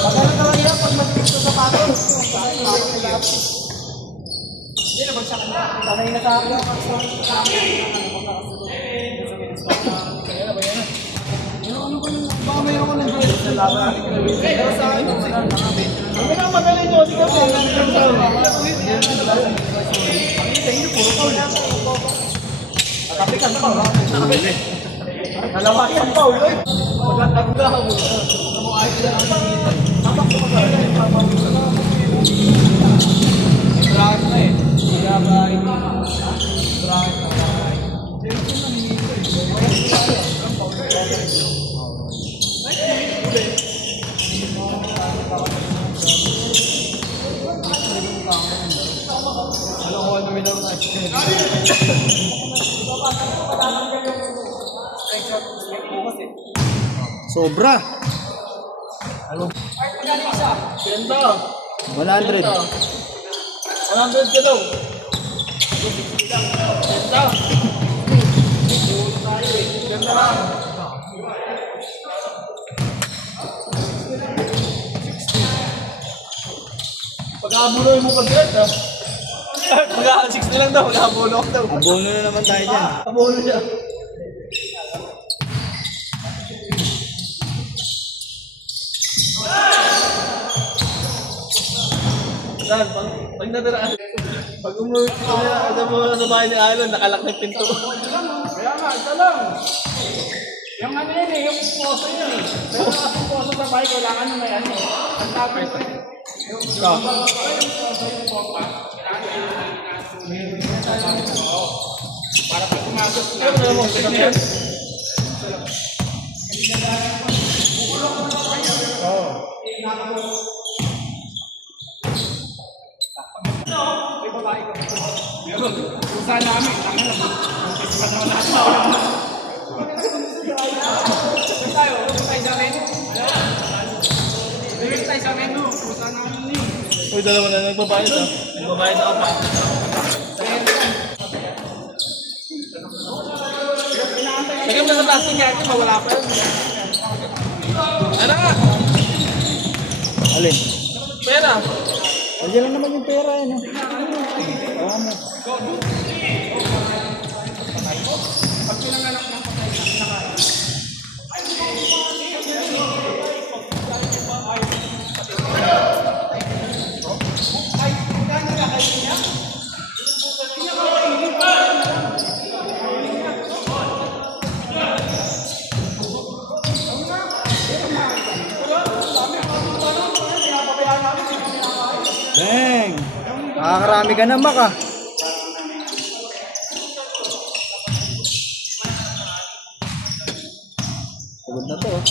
Maganda naman yan pag mag-ito sa patos. Hindi na bagsak na. Sanay na sa akin. Baka mayroon ko ng dress sa laban. Pero sa akin, hindi na magaling nyo. Sige po. Sa inyo, puro Paul. Nakapikan pa. Nakapili. Dalawa yung Paul. Maganda mo. Ayos na ang tapak ko pa rin. Drag na eh. Drag na. Drag na. Alam ko ano minang na. Sobra. Ano? Ganda. 100. 100 ka daw. Ganda. Ganda lang. Pag-aabuloy mo pag-ganda ha? Pag-60 lang daw, pag-aabuloy daw. Abono na naman tayo dyan. Abono siya. Dan, pag nadaraan, pag umuwi ko sa bahay ni Alon, nakalak na yung pinto. Kaya nga, ito lang. Yung ano yun eh, yung poso yun eh. Pero kasi poso sa bahay, kailangan nyo may ano. Ang tapos ito. Yung poso yung pompa, kailangan nyo para pag pumasok na. Ano mo, ito yan? Usahan namin, tanga na. Kasi naman lahat na ulit. Usahan tayo sa menu. Usahan tayo sa menu. Usahan namin ni. Uy, dalawa na nagbabayad ah. Nagbabayad ako pa. Lagyan mo sa plastic yan, wala pa yun. Ano nga? Alin? Pera. Nandiyan lang naman yung pera yan. Tawa mo. Pag pinanganak ng patay na pinakain. Dang! Makakarami ka na, Mak ah. Pagod na to oh.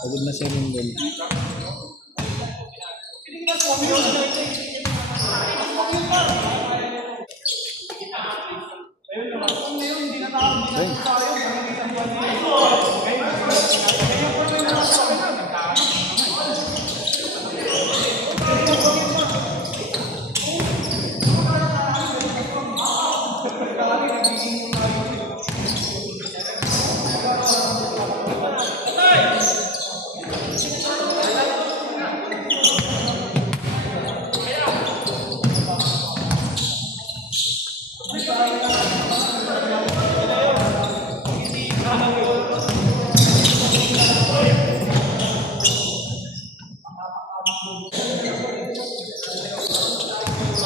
Pagod na si Rindel.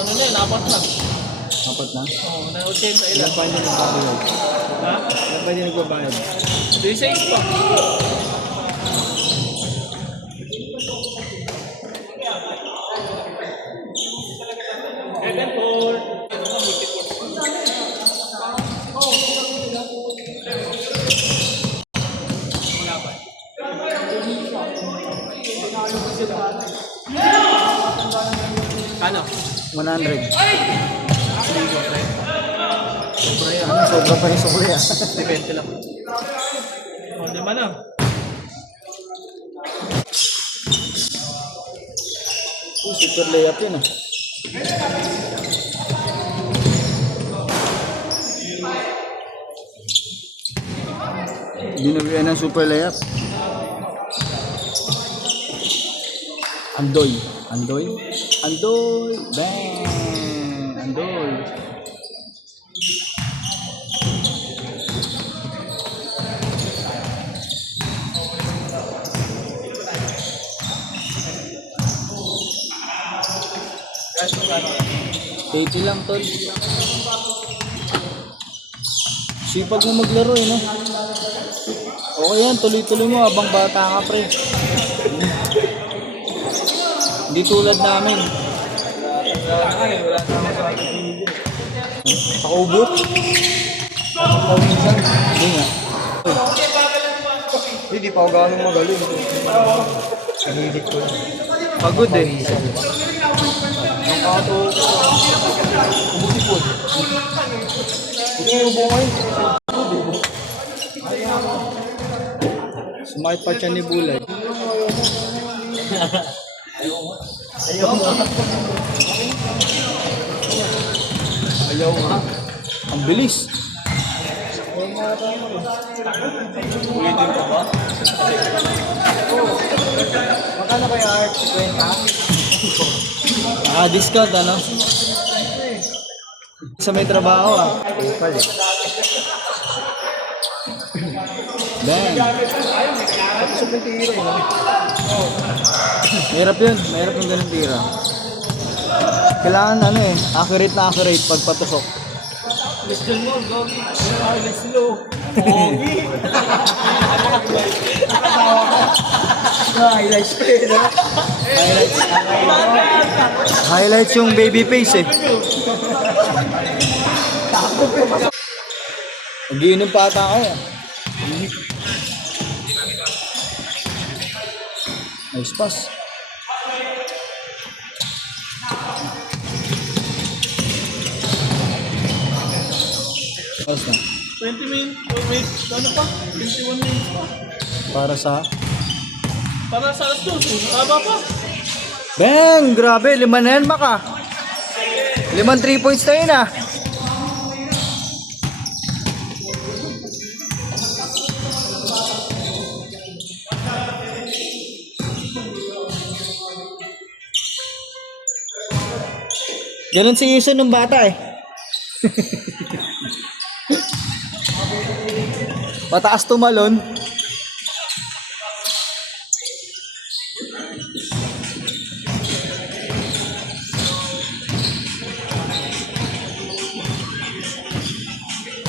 Ano na yun, apat na. Apat na? Oo, na-80 Ilan ilan. pa hindi nagbabayad? Ha? Ilan pa hindi nagbabayad? 36 pa. Evan Paul. Ano? 100. Sobra yan. Ano, sobra pa yung sobra yan. 20 lang. O, lima na. Super layup yun ah. Binawian ng super layup. Andoy. Andoy. Andoy. Bang. Andoy. Guys, ano? 80 lang, tol. Sipag mo maglaro eh, no? Okay yan, tuloy-tuloy mo habang bata ka, pre. Hindi tulad namin. Wala naman sa akin. Pakaubo? Paminsan? Hindi nga. Hindi pa ako gano'ng magaling. Nahilig ko lang. Pagod eh. Ang kato, umusipod. Buti yung bungay. Smart pa siya ni Bulay. Ayaw nga. Ang bilis. Ulitin pa ba? Magkano kaya art? 20? Discount ano? Sa may trabaho ah. Bang. Sa pintira yun. Mahirap yun. Mahirap yung ganun tira. Kailangan ano eh. Accurate na accurate pag patusok. Mr. Mo, Gogi. Let's slow. Gogi. Highlights pa yun, ha? Highlights. Highlights yung baby face eh. Nagiinom pa ata kayo. Nice pass. Nice na. 20 minutes. Oh, wait. Ano pa? 21 minutes pa. Para sa... Para sa alas 12. Haba pa. Bang! Grabe! 5 na yan baka. 5 3 points na yun ah. Ganun si Yuson nung bata eh. Mataas tumalon.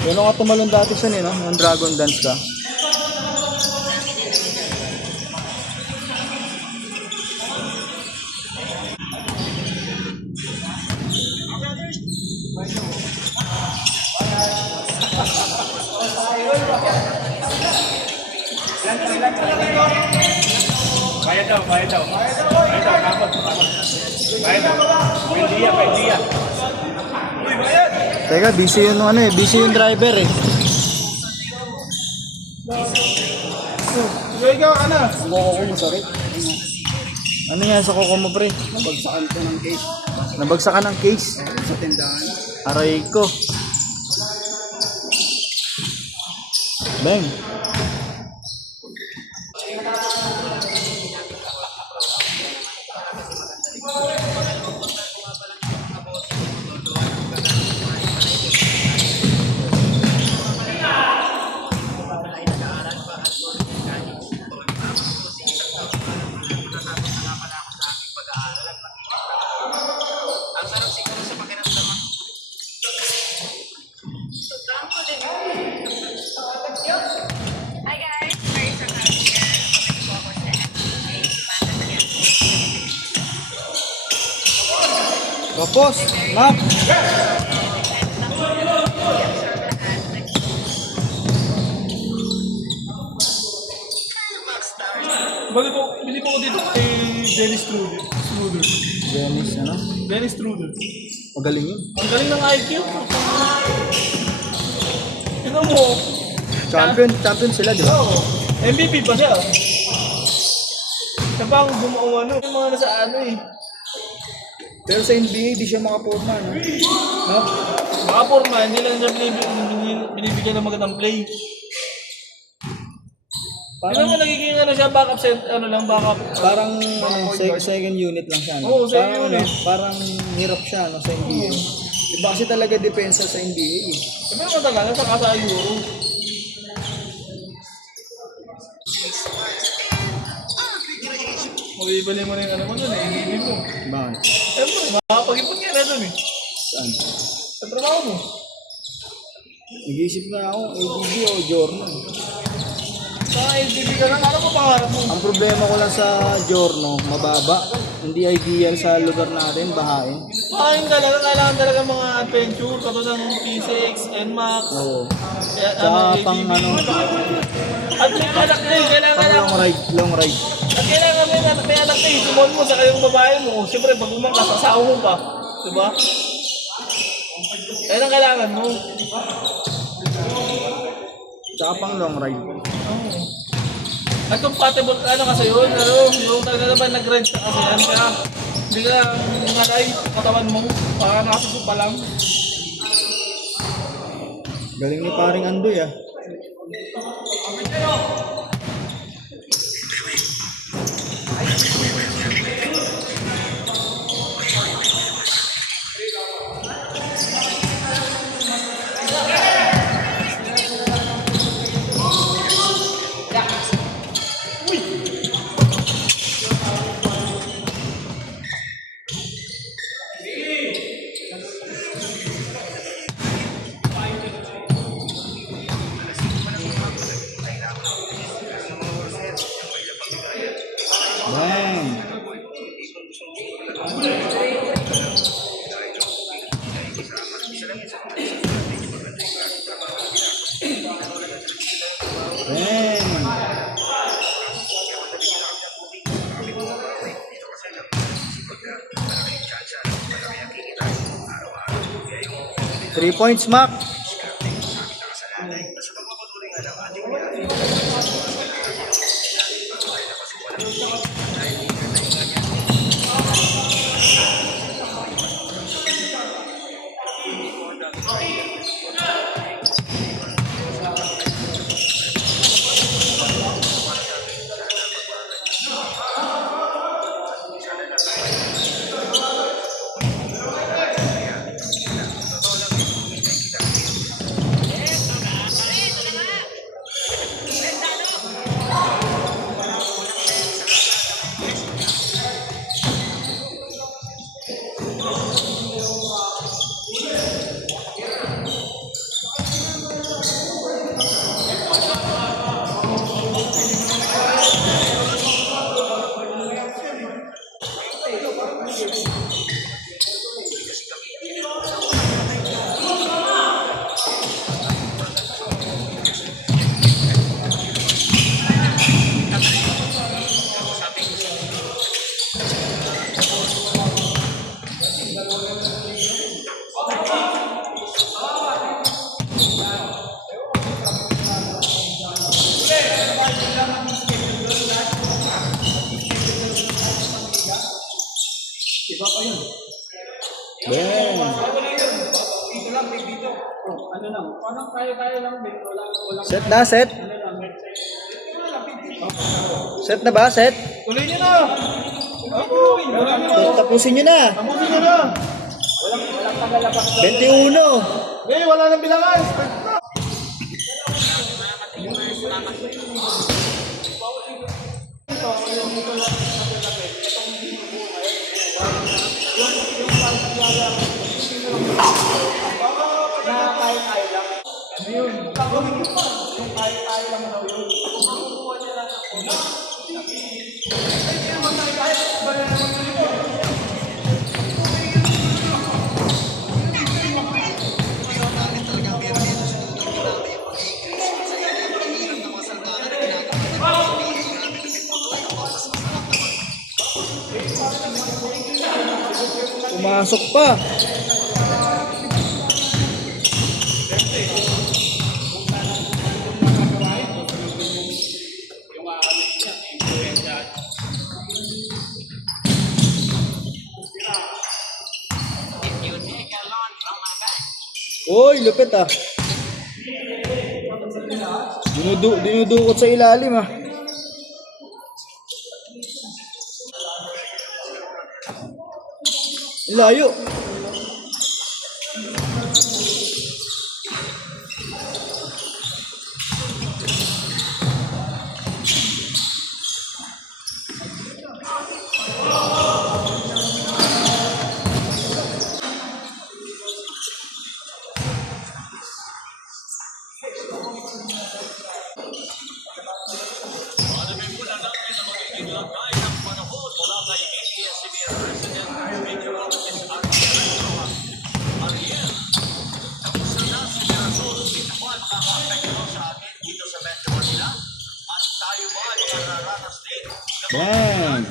Ganun ka tumalon dati siya no? Yung dragon dance ka. Kaya daw. Kapag. Kaya daw. Pwede. Teka, busy yung ano eh. Busy yung driver eh. Ikaw, ano? Ang koko ko masakit. Ano yan sa kuko mo pre? Nabagsakan ko ng case Nabagsakan ng case. sa tindahan. Aray ko. Bang. Hi guys, Marisa Carlos here. Welcome po ako sa Kapos. Map. Bili po ko dito kay Dennis Strudel. Dennis, ano? Dennis Strudel. Magaling yun. Ang galing ng IQ. Tignan mo. Champion sila, di ba? Oo. MVP pa siya. Siya pa ang bumuo ano. Yung mga nasa ano eh. Pero sa NBA, di siya makaporma, no? No? Mga forma, hindi lang niya binibigyan ng magandang play. Tignan mo, nagiging ano siya, backup set, ano lang, backup. Parang ano, second unit lang siya. No? Oo, second Parang, unit. Parang hirap siya no, sa NBA. Iba kasi talaga depensa sa NBA. Eh. Pero matagal, nasa kasa Euro. Mabibili mo na yung ano mo dun eh, hindi mo. Bakit? Siyempre, makakapag-ipon ka na dun eh. Saan? Sa trabaho mo. Nag-iisip na ako, ADB o Jorno. Sa LTV ka lang, ano mo pangarap mo? Ang problema ko lang sa Jorno, mababa. Hindi ideal sa lugar natin, bahain. Ayun talaga, kailangan talaga mga adventure, katulad ng P6, NMAX, Oo. ano, Tsaka pang ATV. ano, At may anak na yun, pang long ride. At kailangan may anak na yun, sumon mo sa kayong babae mo. Siyempre, pag umangkas, asawa mo pa. Diba? Kaya ang kailangan mo. Tsaka pang long ride. At compatible, ano kasi yun, ano, yung talaga naman nag-rent ka kasi yan, kaya hindi ka nalay, katawan mo, para nakasuso pa lang. Galing ni paring Andoy ah. Bang! Bang! 3 points, Mac. Set na, set. Set na ba, set? Tuloy nyo na! Amoy! Tapusin nyo na. Tapusin nyo na! 21. Eh, wala nang bilangan! Pumasok pa. Uy, lupit ah. Dinudukot sa ilalim ah. Layo. Bang!